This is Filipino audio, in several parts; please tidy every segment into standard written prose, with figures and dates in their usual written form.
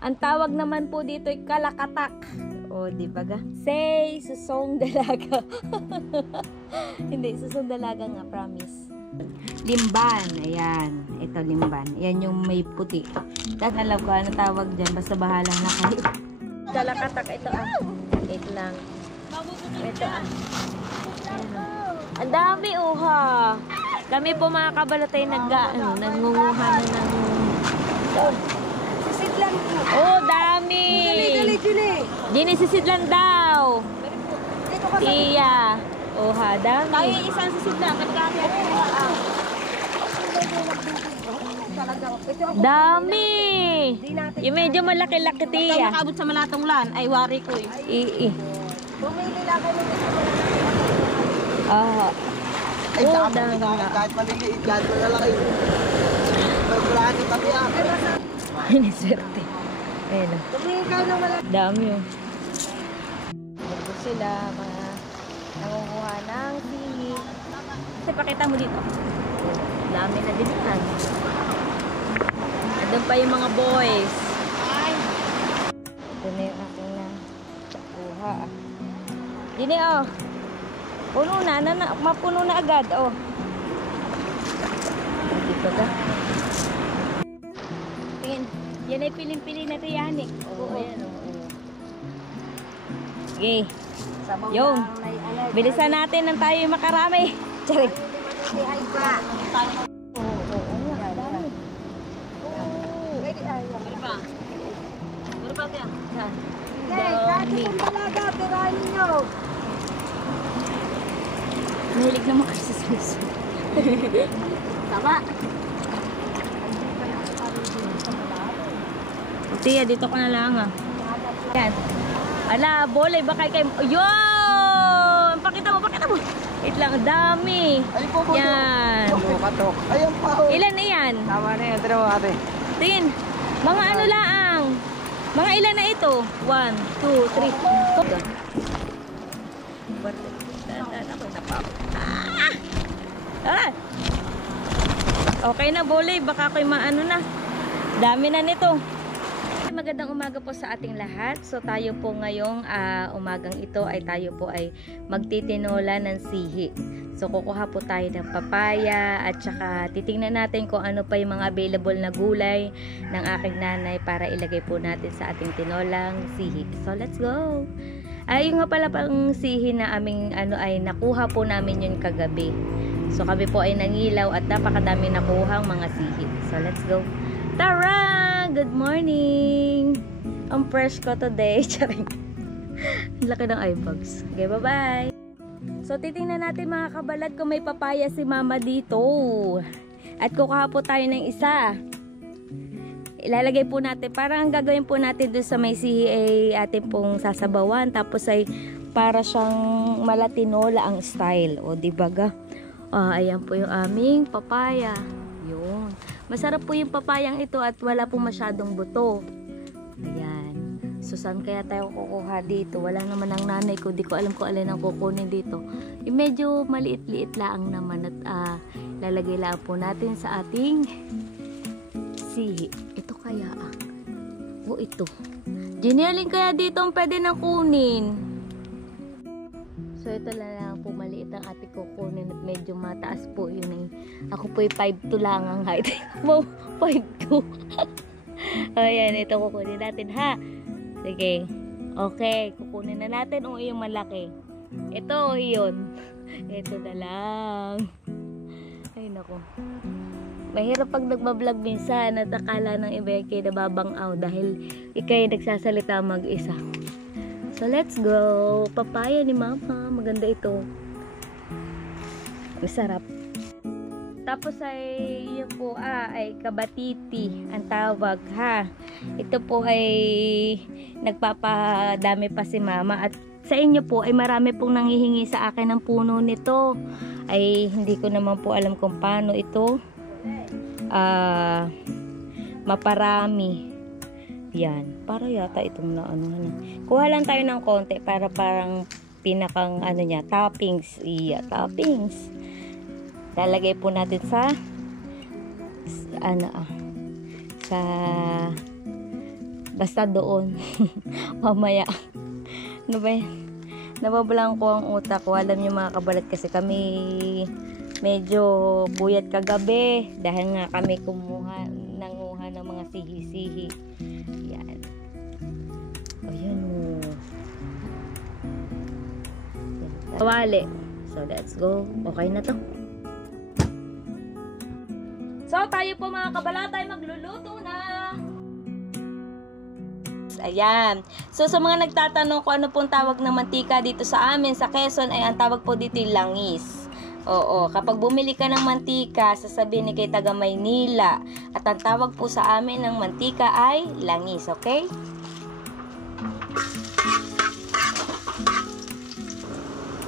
Ang tawag naman po dito ay kalakatak. O, di ba ga? Say, susong dalaga. Hindi, susong dalaga nga, promise. Limban, ayan. Ito, limban. Ayan yung may puti. Tapos alam ko, ano tawag dyan? Basta bahala na kayo. Kalakatak, ito ah. Wait lang. Ito ah. Ang dami, ha. Kami po mga kabalatay nangunguha na ng... Sisidlan po. Oh, dami! Dili. Gini sisidlan daw. Dito ka sa... Iya. Oh, ha, dami. Tayo isang sisidlan. Kami Dami! Yung medyo malaki-laki, Ito tiya. makabot sa malatong lan. Ay, wari ko eh. Bumili lang kayo ng Ah. Ay, Oh, saka dami nga. kahit maliliit, kahit malalaki. Magulani kami Iniswerte. Ayun oh. Bumili ka ng malaki. Dami oh. Ito sila, mga nangunguha ng sili. Kasi pakita mo dito. Dami na dinitan. Andun pa yung mga boys. Ito na yung aking na kuha. Dini oh. Puno na, mapuno na agad oh. Dito ka. Tingin. Yan ay piling-pili na tiyanik. Oo, ayan oh. Okay. Yung. Bilisan natin nang tayo makarami. Charik. Ay pa. Dami. Mahilig naman kasi sa suso. Tama. Tiya, dito ka na lang ah. Yan. Ala, bolay baka kayo. Ayun! Pakita mo. Wait lang, dami. Ay po po. Yan. Katok. Ayan pa. Ilan na yan? Tama na yan. Tara ate. Tingin. Mga ano laang. Mga ilan na ito? 1, 2, 3. Okay na, bolay. Baka ako'y maano na. Dami na nito. Magandang umaga po sa ating lahat. So tayo po ngayong umagang ito ay tayo po ay magtitinola ng sihi. So kukuha po tayo ng papaya at saka titingnan natin kung ano pa yung mga available na gulay ng aking nanay para ilagay po natin sa ating tinolang sihi. So let's go! Ay nga pala pang sihi na aming ay nakuha po namin yun kagabi. So kami po ay nangilaw at napakadami nakuhang mga sihi. So let's go! Tara! Good morning! Ang fresh ko today. Charing. Laki ng eye bags. Okay, bye-bye! So, titingnan natin mga kabalat kung may papaya si mama dito. At kukuha po tayo ng isa. Ilalagay po natin. Parang ang gagawin po natin doon sa may sihi ay atin pong sasabawan. Tapos ay para siyang malatinola ang style. O, dibaga? Ayan po yung aming papaya. Yun. Masarap po yung papayang ito at wala po masyadong buto. Ayan. So, saan kaya tayo kukuha dito? Wala naman ang nanay ko. Di ko alam kung alin ang kukunin dito. Yung medyo maliit-liit lang naman at lalagay lang po natin sa ating sihi. Ito kaya o ito. Ginialing kaya dito ang pwede na kunin. So, ito lang po maliit ang ating kukunin at medyo mataas po yun eh. Ako po ay 5'2 lang ang height. Wow, 5'2. Ayan, ito kukunin natin ha. Sige. Okay, kukunin na natin o yung malaki. Ito, yun. Ito na lang. Ay, nako. Mahirap pag nagbablog minsan at akala ng iba kayo nababangaw dahil ikay nagsasalita mag-isa. So, let's go. Papaya ni mama. Maganda ito. Masarap. Tapos ay, yun po, ay kabatiti ang tawag, ha. Ito po ay nagpapadami pa si mama. At sa inyo po ay marami pong nanghihingi sa akin ng puno nito. Ay, hindi ko naman po alam kung paano ito maparami. Yan, para yata itong kuha lang tayo ng konti para parang pinakang niya, toppings. Iya, toppings. Lalagay po natin sa Basta doon. Mamaya. Ano ba yan? Nababalang ko ang utak ko. Alam niyo mga kabalat, kasi kami medyo puyat kagabi. Dahil nga kami nanguha ng mga sihi-sihi. Yan. Ayan o. Kawali. So, let's go. Okay na to. So, tayo po mga kabalatay, magluluto na. Ayan. So, sa mga nagtatanong kung ano pong tawag ng mantika dito sa amin, sa Quezon, ay ang tawag po dito yung langis. Oo. Kapag bumili ka ng mantika, sasabihin ni kay taga Maynila. At ang tawag po sa amin ng mantika ay langis. Okay?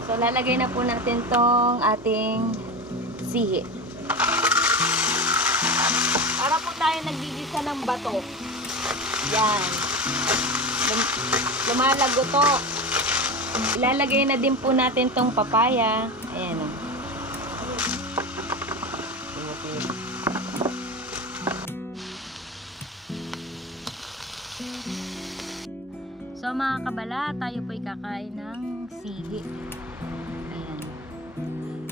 So, lalagay na po natin tong ating sihi. Para po tayo naggigisa ng bato. Yan. Lumalago to. Ilalagay na din po natin tong papaya. Ayan o. So mga kabala, tayo po kakain ng sihi. Ayan.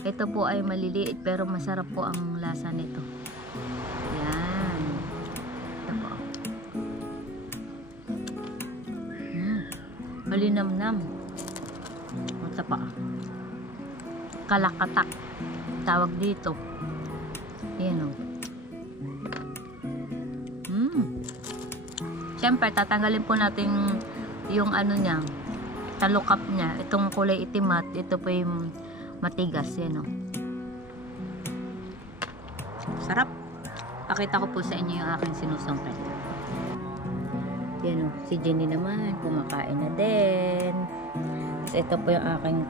Ito po ay maliliit pero masarap po ang lasa nito. Ayan. Ito po. Malinamnam. Ito pa. Kalakatak. Tawag dito. Ayan o. Siyempre, tatanggalin po natin yung ano niya, talukap niya. Itong kulay itim at ito po yung matigas. Yan o. Sarap. Pakita ko po sa inyo yung aking sinusungkit. Yan o. Si Jenny naman, kumakain na din. So, ito po yung aking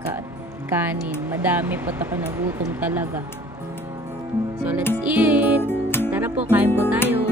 kanin. Madami po ako, nagutom talaga. So, let's eat. Tara po, kain po tayo.